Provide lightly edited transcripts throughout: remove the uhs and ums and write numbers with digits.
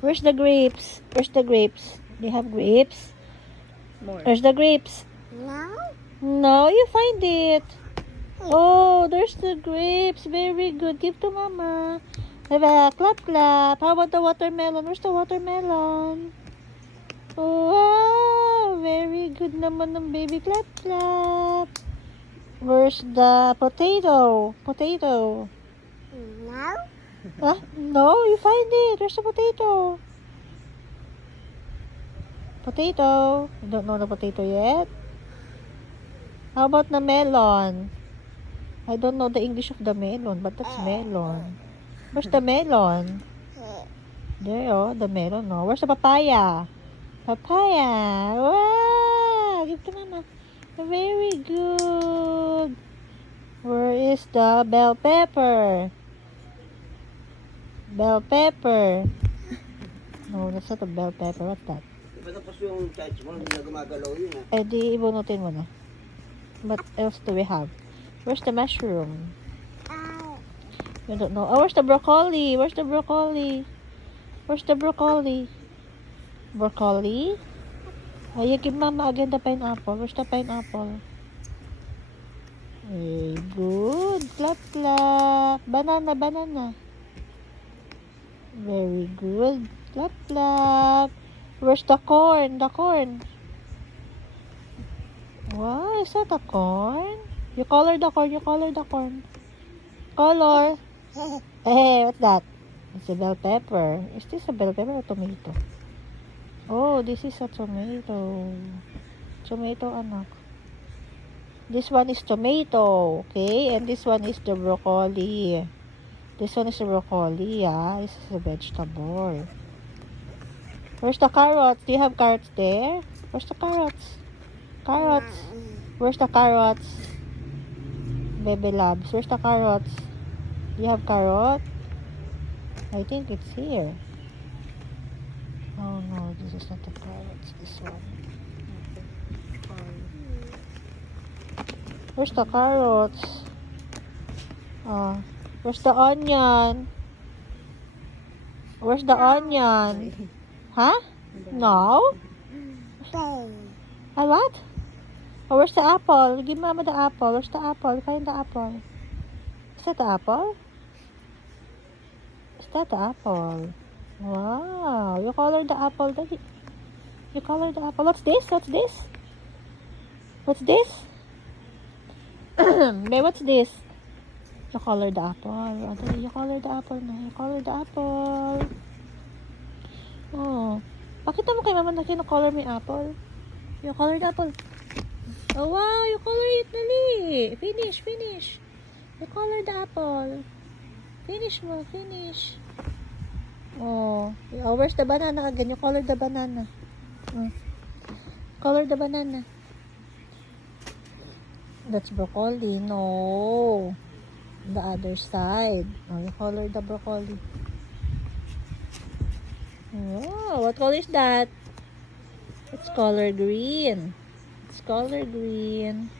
Where's the grapes? Where's the grapes? Do you have grapes? More. Where's the grapes? No. No, you find it. Oh, there's the grapes. Very good. Give to mama. Clap, clap. How about the watermelon? Where's the watermelon? Wow, very good naman ng baby. Clap, clap. Where's the potato? Potato. No. Huh? No, you find it. Where's the potato? Potato. You don't know the potato yet? How about the melon? I don't know the English of the melon, but that's melon. Where's the melon? There, oh, the melon, no. Where's the papaya? Papaya. Wow! Give to mama. Very good. Where is the bell pepper? Bell pepper. No, that's not a bell pepper. What's that? Iba tapos yung charge mo, hindi na gumagalaw yun Eh, di ibunutin mo na. What else do we have? Where's the mushroom? You don't know. Oh, where's the broccoli? Where's the broccoli? Where's the broccoli? Broccoli? Oh, you give mama again the pineapple. Where's the pineapple? Very good. Clap, clap. Banana, banana. Very good. Clap, clap. Where's the corn? The corn. Wow, is that a corn? You color the corn. You color the corn. Color. Hey, what's that? It's a bell pepper. Is this a bell pepper or tomato? Oh, this is a tomato. Tomato, anak. This one is tomato, okay? And this one is the broccoli. This one is the broccoli, yeah. This is a vegetable. Where's the carrots? Do you have carrots there? Where's the carrots? Carrots. Where's the carrots? Baby loves. Where's the carrots? Do you have carrot? I think it's here. Oh no, this is not the carrots. This one. Where's the carrots? Where's the onion? Where's the onion? Huh? No? What? Oh, where's the apple? Give mama the apple. Where's the apple? Find the apple. Is that the apple? Is that the apple? Wow. You color the apple, Daddy. You color the apple. What's this? What's this? What's this? May, what's this? You color the apple. Oh, Daddy, you color the apple na. You color the apple. Oh. Pakita mo kay mama na kino-color mo yung apple. You color the apple. Oh, wow. You color it, Dali. Finish, finish. You color the apple. Finish mo, finish. Oh, where's the banana again? You color the banana. Color the banana. That's broccoli. No. The other side. Oh, you color the broccoli. Oh, what color is that? It's color green. It's color green.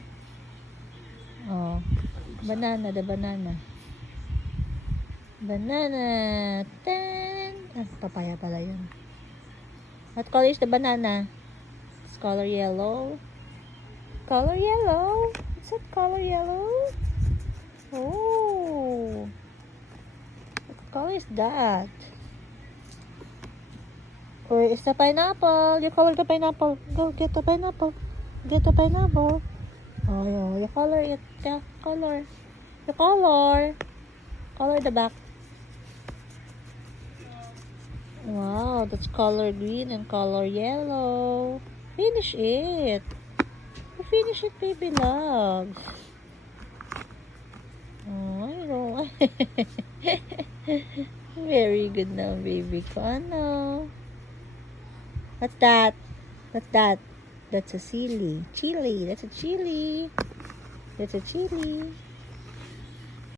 Oh, banana, the banana. Banana. Ten. Papaya pala yun. What color is the banana? It's color yellow. Color yellow. Is it color yellow? Oh. What color is that? Or is the pineapple? You color the pineapple. Go get the pineapple. Get the pineapple. Oh, you color it. Yeah, color. You color. Color the back. Wow, that's color green and color yellow. Finish it. You finish it, baby love. Oh, I know. Very good now, baby ko. Ano? What's that? What's that? That's a chili. Chili. That's a chili. That's a chili.